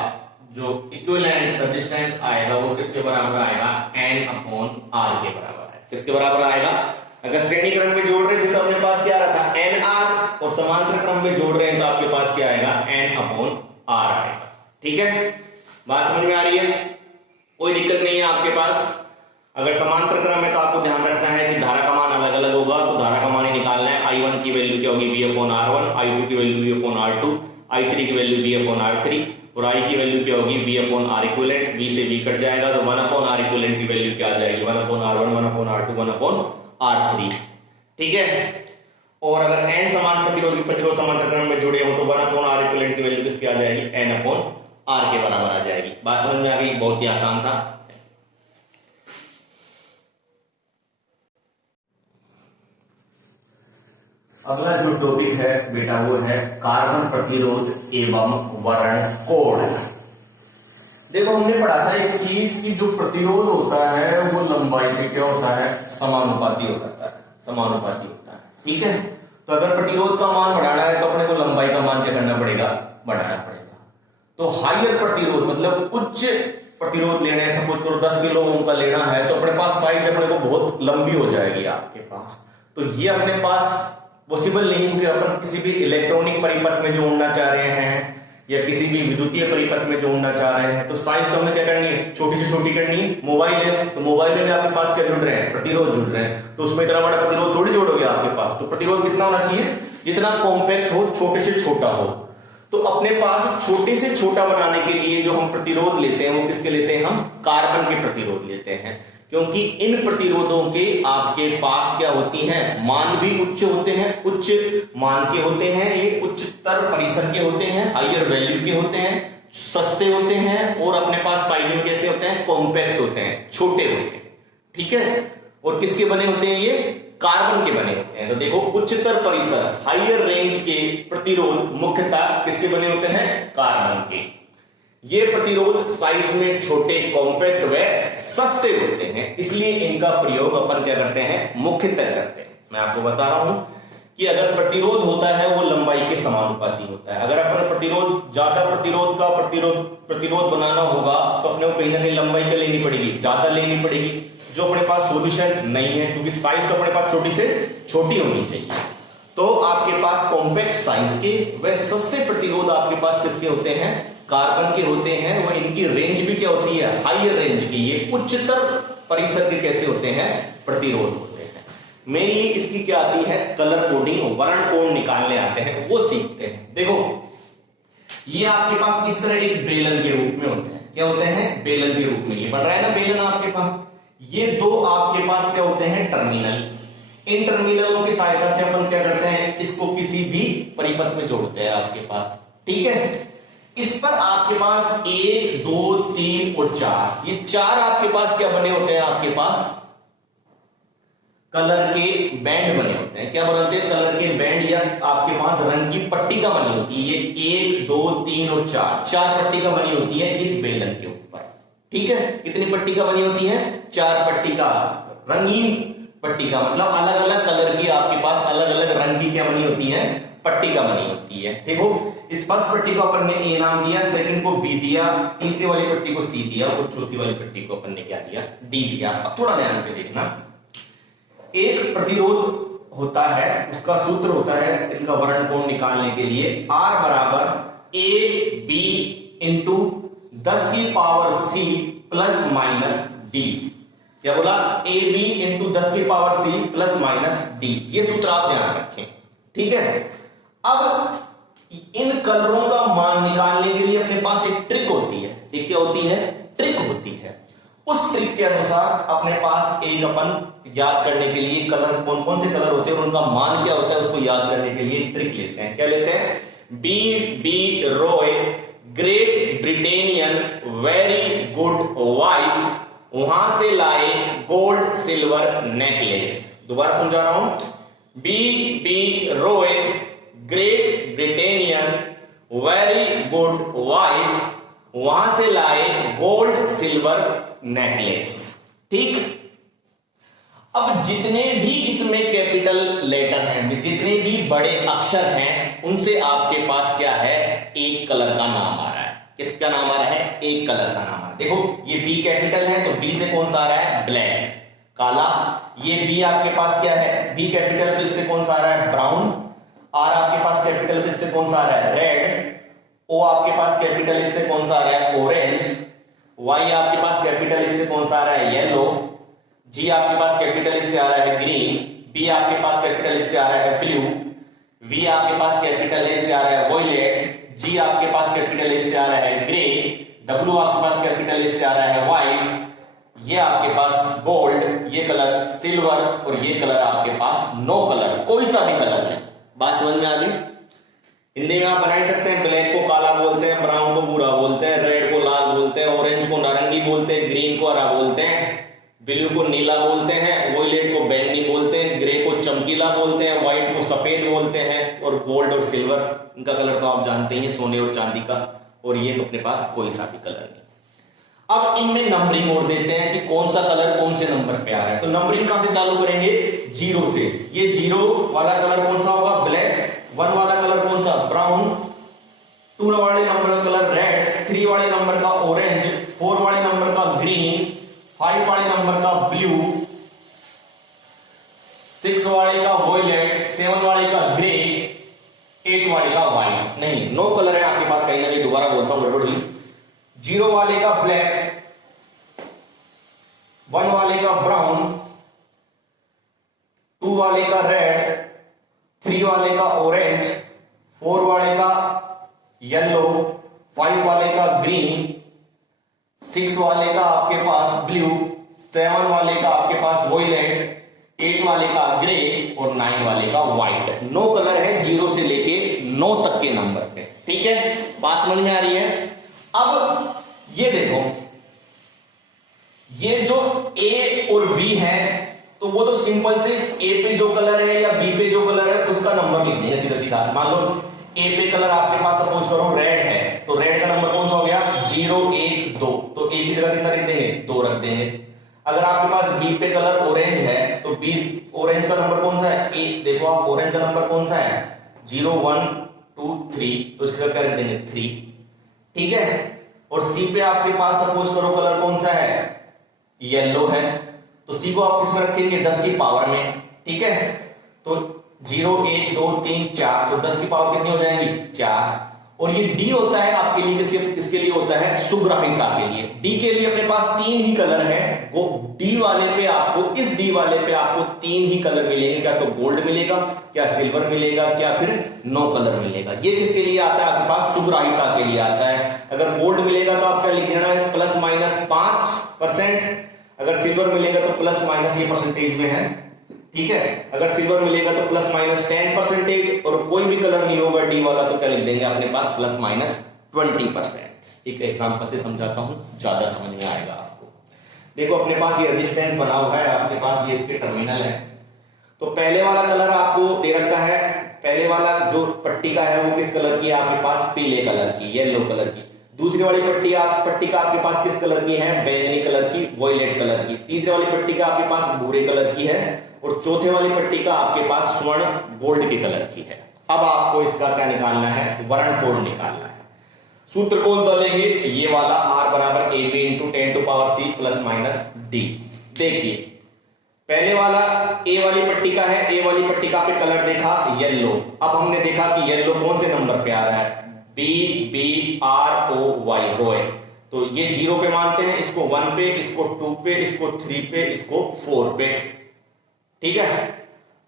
जो इक्विवेलेंट रेजिस्टेंस आएगा वो किसके बराबर आएगा N/R के बराबर है। किसके बराबर आएगा, अगर श्रेणी क्रम में जोड़ रहे थे तो अपने पास क्या रहता NR, और समांतर क्रम में जोड़ रहे हैं तो आपके पास क्या आएगा N/R आएगा। ठीक है, बात समझ में आ रही है, कोई दिक्कत नहीं है आपके पास। अगर समांतर क्रम है तो आपको ध्यान रखना है कि धारा का मान अलग अलग होगा, तो धारा का मान ही निकालना है। I1 की वैल्यू क्या होगी V/R1, I2 की वैल्यू V/R2, I3 की वैल्यू V/R3 और I की वैल्यू क्या होगी V/R इक्विवेलेंट। V से V कट जाएगा तो 1/R इक्विवेलेंट की वैल्यू क्या आ जाएगी 1/R1, 1/R2, 1/R3। ठीक है, और अगर n समान प्रतिरोध समांतर क्रम में जुड़े हो तो 1/R इक्विवेलेंट की वैल्यू किसकी आ जाएगी N/R के बराबर आ जाएगी। बात समझ में आ गई, बहुत ही आसान था। अगला जो टॉपिक है बेटा वो है कार्बन प्रतिरोध एवं वर्णकोण। देखो हमने पढ़ा था एक चीज की जो प्रतिरोध होता है वो लंबाई में क्या होता है समानुपाती होता है, समानुपाती होता है। ठीक है, तो अगर प्रतिरोध का मान बढ़ाना है तो अपने को लंबाई का मान क्या करना पड़ेगा बढ़ाना पड़ेगा। तो हायर प्रतिरोध मतलब उच्च प्रतिरोध लेने हैं, सपोज करो 10 किलो ओम का लेना है तो अपने पास साइज अपने को बहुत लंबी हो जाएगी आपके पास। तो ये अपने पास पॉसिबल नहीं कि अपन किसी भी इलेक्ट्रॉनिक परिपथ में जोड़ना चाह रहे हैं या किसी भी विद्युतीय परिपथ में जोड़ना चाह रहे हैं, तो साइज तो हमें क्या करनी है छोटी से छोटी करनी है। मोबाइल है तो मोबाइल में आपके पास क्या जुड़ रहे हैं प्रतिरोध जुड़ रहे हैं, तो उसमें इतना बड़ा प्रतिरोध थोड़ी जोड़ोगे आपके पास। तो प्रतिरोध कितना होना चाहिए जितना कॉम्पैक्ट हो, छोटे से छोटा हो। तो अपने पास छोटे से छोटा बनाने के लिए जो हम प्रतिरोध लेते हैं वो किसके लेते हैं, हम कार्बन के प्रतिरोध लेते हैं, क्योंकि इन प्रतिरोधों के आपके पास क्या होती हैं मान भी उच्च होते हैं, उच्च मान के होते हैं, ये उच्चतर परिसर के होते हैं, हायर वैल्यू के होते हैं, सस्ते होते हैं और अपने पास साइज में कैसे होते हैं कॉम्पैक्ट होते हैं, छोटे होते हैं। ठीक है, और किसके बने होते हैं ये कार्बन के बने होते हैं। तो देखो उच्चतर परिसर हायर रेंज के प्रतिरोध मुख्यतः किसके बने होते हैं कार्बन के। ये प्रतिरोध साइज में छोटे कॉम्पैक्ट व सस्ते होते हैं, इसलिए इनका प्रयोग अपन क्या करते हैं मुख्यतः करते हैं। मैं आपको बता रहा हूं कि अगर प्रतिरोध होता है वो लंबाई के समानुपाती होता है। अगर अपन प्रतिरोध ज्यादा प्रतिरोध बनाना होगा तो अपने को कहीं ना कहीं लंबाई क्या लेनी पड़ेगी ज्यादा लेनी पड़ेगी, जो अपने पास सॉल्यूशन नहीं है क्योंकि साइज तो अपने पास छोटी से छोटी होनी चाहिए। तो आपके पास कॉम्पैक्ट साइज के व सस्ते प्रतिरोध आपके पास किसके होते हैं कार्बन के होते हैं। वह इनकी रेंज भी क्या होती है हायर रेंज की, ये उच्चतर परिसर के कैसे होते हैं प्रतिरोध होते हैं। मेनली इसकी क्या आती है, कलर कोडिंग, वर्ण कोड निकालने आते हैं, वो सीखते हैं। देखो ये आपके पास इस तरह एक बेलन के रूप में होते हैं, क्या होते हैं, बेलन के रूप में। ये बन रहा है ना बेलन आपके पास, ये दो आपके पास क्या होते हैं, टर्मिनल। इन टर्मिनलों की सहायता से अपन क्या करते हैं, इसको किसी भी परिपथ में जोड़ते हैं आपके पास, ठीक है। इस पर आपके पास 1 2 3 और 4, ये 4 आपके पास क्या बने होते हैं, आपके पास कलर के बैंड बने होते हैं। क्या बनते हैं, कलर के बैंड, या आपके पास रंग की पट्टिका बनी होती है। ये 1 2 3 और 4 पट्टिका बनी होती है इस बेलन के ऊपर, ठीक है। कितनी पट्टिका बनी होती है, 4 पट्टिका, रंगीन पट्टिका, मतलब अलग अलग कलर की आपके पास अलग अलग रंग की क्या बनी होती है, पट्टिका बनी होती है। देखो इस फर्स्ट पट्टी को अपन ने ए नाम दिया, सेकंड को बी दिया, तीसरी वाली पट्टी को सी दिया और चौथी वाली पट्टी को अपन ने क्या दिया, डी दिया। अब थोड़ा ध्यान से देखना, एक प्रतिरोध होता है, उसका सूत्र होता है इनका वर्ण कोण निकालने के लिए, R बराबर ए बी इंटू 10 की power C plus minus D. क्या बोला, ए बी इंटू 10 की power C plus minus D. ये सूत्र आप ध्यान रखें, ठीक है। अब इन कलरों का मान निकालने के लिए अपने पास एक ट्रिक होती है। एक क्या होती है, ट्रिक होती है। उस ट्रिक के अनुसार अपने पास एक अपन याद करने के लिए कलर, कौन कौन से कलर होते हैं और उनका मान क्या होता है, उसको याद करने के लिए ट्रिक लेते हैं। क्या लेते हैं, B B Roy great Britainian very good wife, वहां से लाए गोल्ड सिल्वर नेकलेस। दोबारा समझा रहा हूं, B B Roy great Britainian very good wife, वहां से लाए गोल्ड सिल्वर नेकलेस, ठीक। अब जितने भी इसमें कैपिटल लेटर हैं, जितने भी बड़े अक्षर हैं, उनसे आपके पास क्या है, एक कलर का नाम आ रहा है। किसका नाम आ रहा है, एक कलर का नाम आ रहा है। देखो ये बी कैपिटल है तो बी से कौन सा आ रहा है, ब्लैक, काला। ये बी आपके पास क्या है, बी कैपिटल है तो इससे कौन सा आ रहा है, ब्राउन। आर आपके पास कैपिटल है, इससे कौन सा आ रहा है, रेड। ओ आपके पास कैपिटल, इससे कौन सा आ रहा है, ऑरेंज। वाई आपके पास कैपिटल, इससे कौन सा आ रहा है, येलो। जी आपके पास कैपिटल, इससे आ रहा है ग्रीन। बी आपके पास कैपिटल, इससे आ रहा है ब्लू। वी आपके पास कैपिटल है, इससे आ रहा है वॉयलेट। जी आपके पास कैपिटल, इससे आ रहा है ग्रे। डब्ल्यू आपके पास कैपिटल, इससे आ रहा है व्हाइट। ये आपके पास गोल्ड, ये कलर सिल्वर और ये कलर आपके पास नो कलर, कोई सा भी कलर है। बात समझ में आ गई। हिंदी में आप बना ही सकते हैं, ब्लैक को काला बोलते हैं, ब्राउन को भूरा बोलते हैं, रेड को लाल बोलते हैं, ऑरेंज को नारंगी बोलते हैं, ग्रीन को हरा बोलते हैं, ब्लू को नीला बोलते हैं, वॉयलेट को बैंगनी बोलते हैं, ग्रे को चमकीला बोलते हैं, व्हाइट को सफेद बोलते हैं, और गोल्ड और सिल्वर इनका कलर तो आप जानते हैं, सोने और चांदी का। और ये अपने पास कोई सा भी कलर नहीं। अब इनमें नंबरिंग और देते हैं कि कौन सा कलर कौन से नंबर पे आ रहा है। तो नंबरिंग कहां से चालू करेंगे, 0 से। ये 0 वाला कलर कौन सा होगा, ब्लैक। 1 वाला कलर कौन सा, ब्राउन। 2 वाले नंबर का कलर रेड। 3 वाले नंबर का ऑरेंज। 4 वाले नंबर का ग्रीन। 5 वाले नंबर का ब्लू। 6 वाले का वॉयलेट। 7 वाले का ग्रे। 8 वाले का व्हाइट। नहीं, नो कलर है आपके पास कहीं ना कहीं, दोबारा बोलता हूं गड़बड़ी। 0 वाले का ब्लैक। 1 वाले का ब्राउन। 2 वाले का रेड। 3 वाले का ऑरेंज। 4 वाले का येलो। 5 वाले का ग्रीन। 6 वाले का आपके पास ब्लू। 7 वाले का आपके पास वॉयलेट। 8 वाले का ग्रे और 9 वाले का व्हाइट। नो कलर है 0 से लेके 9 तक के नंबर पे, ठीक है। बात समझ में आ रही है। अब ये देखो, ये जो ए और बी है तो वो तो सिंपल से ए पे जो कलर है या बी पे जो कलर है उसका नंबर लिख देंगे सीधा सीधा। मान लो ए पे कलर आपके पास सपोज करो रेड है, तो रेड का नंबर कौन सा हो गया, 0 1 2, तो ए की जगह कितना लिख देंगे, 2 रख देंगे। अगर आपके पास बी पे कलर ऑरेंज है तो बी ऑरेंज का नंबर कौन सा है, ए। देखो आप ऑरेंज का नंबर कौन सा है, 0 1 2 3, तो इसका क्या रख देंगे 3, ठीक है। और सी पे आपके पास सपोज करो कलर कौन सा है, येलो है, तो सी को आप किसमें रखेंगे, 10 की पावर में, ठीक है। तो 0 1 2 3 4, तो 10 की पावर कितनी हो जाएगी 4। और ये डी होता है आपके लिए किसके लिए होता है, सुग्राहिता के लिए। डी के लिए अपने पास 3 ही कलर है, वो डी वाले पे आपको, इस डी वाले पे आपको 3 ही कलर मिलेंगे, क्या तो गोल्ड मिलेगा, क्या सिल्वर मिलेगा, क्या फिर नो कलर मिलेगा। ये किसके लिए आता है आपके पास, सुग्राहिता के लिए आता है। अगर गोल्ड मिलेगा तो आप क्या लिख देना है, ±5%, अगर सिल्वर मिलेगा तो ±, ये परसेंटेज में है, ठीक है। अगर सिल्वर मिलेगा तो ±10%, और कोई भी कलर नहीं होगा डी वाला तो क्या लिख देंगे अपने पास, ±20%। एक एग्जांपल से समझाता हूं, ज्यादा समझ में आएगा आपको। देखो अपने पास ये रेजिस्टेंस बना हुआ है, आपके पास ये इसके टर्मिनल है। तो पहले वाला कलर आपको दे रखा है, पहले वाला जो पट्टी का है वो किस कलर की है आपके पास, पीले कलर की, येलो कलर की। दूसरी वाली पट्टी का आपके पास किस कलर की है, बैंगनी कलर की, वॉयलेट कलर की। तीसरी वाली पट्टी का आपके पास भूरे कलर की है, और चौथे वाली पट्टी का आपके पास स्वर्ण गोल्ड के कलर की है। अब आपको इसका क्या निकालना है, वर्ण कोड निकालना है। सूत्र कौन सा लेंगे, ये वाला, R बराबर AB इंटू 10⁻⁶ ± D। देखिए पहले वाला ए वाली पट्टी का है, ए वाली पट्टी का पे कलर देखा येलो। अब हमने देखा कि येलो कौन से नंबर पे आ रहा है, BBROY, रोय। तो ये 0 पे मानते हैं, इसको 1 पे, इसको 2 पे, इसको 3 पे, इसको 4 पे, ठीक है।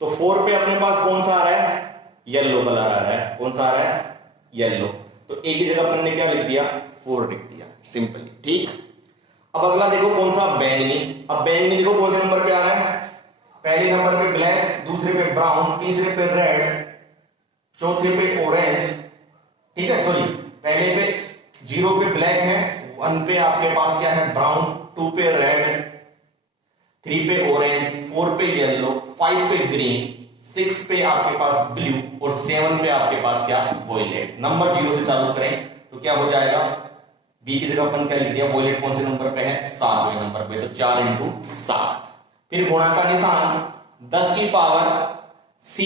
तो 4 पे अपने पास कौन सा आ रहा है, येलो कलर आ रहा है, कौन सा आ रहा है, येलो। तो एक ही जगह हमने क्या लिख दिया, 4 लिख दिया सिंपली, ठीक। अब अगला देखो कौन सा, बैंगनी। अब बैंगनी देखो कौन से नंबर पे आ रहा है, पहले नंबर पे ब्लैक, दूसरे पे ब्राउन, तीसरे पे रेड, चौथे पे ऑरेंज, ठीक है। सॉरी, पहले पे 0 पे ब्लैक है, 1 पे आपके पास क्या है, ब्राउन, 2 पे रेड, 3 पे ऑरेंज, 4 पे येलो, 5 पे ग्रीन, 6 पे आपके पास ब्लू, और 7 पे आपके पास क्या, वॉयलेट। नंबर 0 से चालू करें तो क्या हो जाएगा, बी की जगह अपन क्या लिख दिया, वॉयलेट कौन से नंबर पे है, 7वें नंबर पे, तो 4 × 7। फिर गुणा का निशान 10 की पावर C।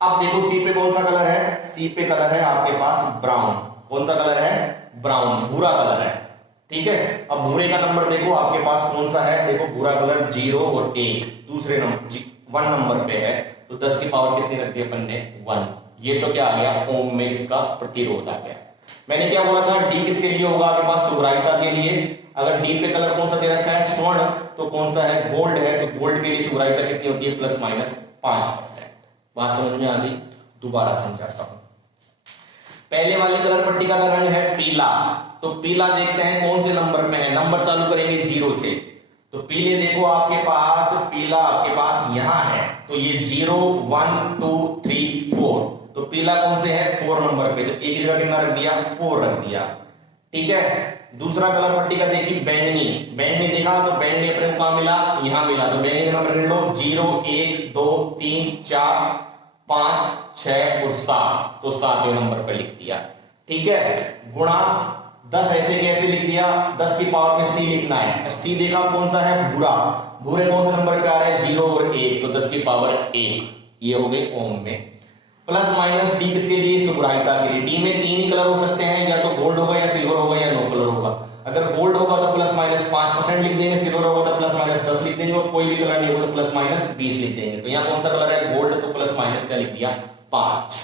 अब देखो C पे कौन सा कलर है, C पे कलर है आपके पास ब्राउन। कौन सा कलर है, ब्राउन, भूरा कलर है, ठीक है। अब भूरे का नंबर देखो आपके पास कौन सा है, देखो भूरा कलर 0 और 1, दूसरे नंबर 1 नंबर पे है, तो 10 की पावर कितनी रख दी अपन ने, 1। ये तो क्या आ गया, ओम में इसका प्रतिरोध आ गया। मैंने क्या बोला था, डी किसके लिए होगा आपके पास, सुग्राहिता के लिए। अगर डी पे कलर कौन सा दे रखा है, स्वर्ण, तो कौन सा है, गोल्ड है, तो गोल्ड के लिए सुग्राहिता कितनी होती है, ±5%। बात समझ में आ गई, दोबारा समझाता हूं। पहले वाले कलर पट्टी का रंग है पीला, तो पीला देखते हैं कौन से नंबर में है, नंबर चालू करेंगे 0 से। तो पीले देखो आपके पास, पीला आपके पास यहां है, तो ये 0 1 2 3 4, तो पीला कौन से है, 4 नंबर पे, तो एक ही जगह कितना रख दिया, 4 रख दिया, ठीक है। दूसरा कलर पट्टी का देखिए बैंगनी, बैंगनी देखा तो बैंगनी अपने को कहां मिला, यहां मिला, तो बैंगनी नंबर गिन लो, 0 1 2 3 4 5 6 और 7, तो 7वें नंबर पे लिख दिया, ठीक है। गुणा 10 ऐसे कैसे लिख दिया, 10 की पावर में C लिखना है। C देखा कौन सा है, भूरा, भूरे कौन से नंबर पे आ रहे हैं, 0 और 1, तो 10 की पावर 1, ये हो गई ओम में। ± D किसके लिए, सुग्राहिता के लिए। डी में 3 ही कलर हो सकते हैं, या तो गोल्ड होगा, या सिल्वर होगा, या नो कलर होगा। अगर गोल्ड होगा तो ±5% लिख देंगे, सिल्वर होगा तो ±10 लिख देंगे, और कोई भी कलर नहीं होगा तो ±20 लिख देंगे। तो यहाँ कौन सा कलर है, गोल्ड, तो ± क्या लिख दिया, 5।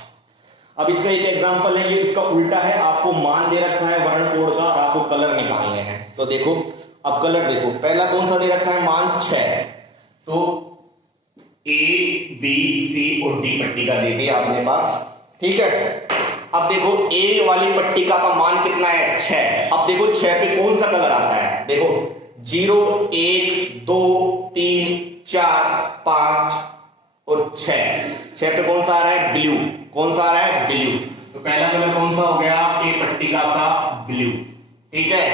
अब इसका एक एग्जांपल है, ये इसका उल्टा है, आपको मान दे रखा है वर्ण कोड का, और आपको कलर निकालने हैं। तो देखो अब कलर देखो, पहला कौन सा दे रखा है, मान 6, तो A B C और D पट्टी का दे दिया आपने पास, ठीक है। अब देखो A वाली पट्टी का मान कितना है, 6। अब देखो 6 पे कौन सा कलर आता है, देखो 0 1 2 3 4 5 और 6 पे कौन सा आ रहा है, ब्लू, कौन सा आ रहा है, ब्लू। तो पहला कलर कौन सा हो गया, A पट्टी का ब्लू, ठीक है।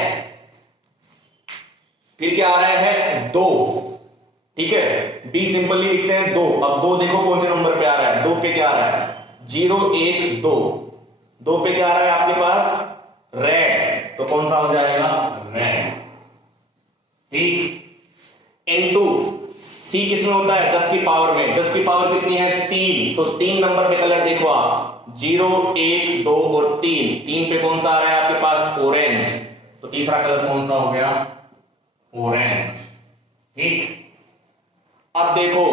फिर क्या आ रहा है, 2, ठीक है, B सिंपली लिखते हैं 2। अब 2 देखो कौन से नंबर पे आ रहा है, 2 पे क्या आ रहा है, 0 1 2, 2 पे क्या आ रहा है आपके पास, रेड, तो कौन सा हो जाएगा, रेड, ठीक। N2 C किसमें होता है, 10 की पावर में, 10 की पावर कितनी है, 3, तो 3 नंबर पे कलर देखो आप, 0 1 2 और 3 पे कौन सा आ रहा है आपके पास, ऑरेंज, तो तीसरा कलर कौन सा हो गया, ऑरेंज, ठीक। अब देखो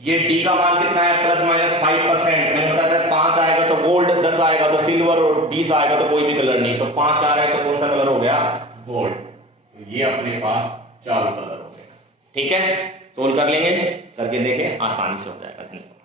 ये डी का मान कितना है, ±5%। मैंने बताया था 5 आएगा तो गोल्ड, 10 10 आएगा तो सिल्वर और 20 आएगा तो कोई भी कलर नहीं, तो 5 आ रहा है तो कौन सा कलर हो गया? गोल्ड। तो ये अपने पास चारों कलर हो गए। ठीक है, सोल्व कर लेंगे, करके देखें, आसानी से हो जाएगा।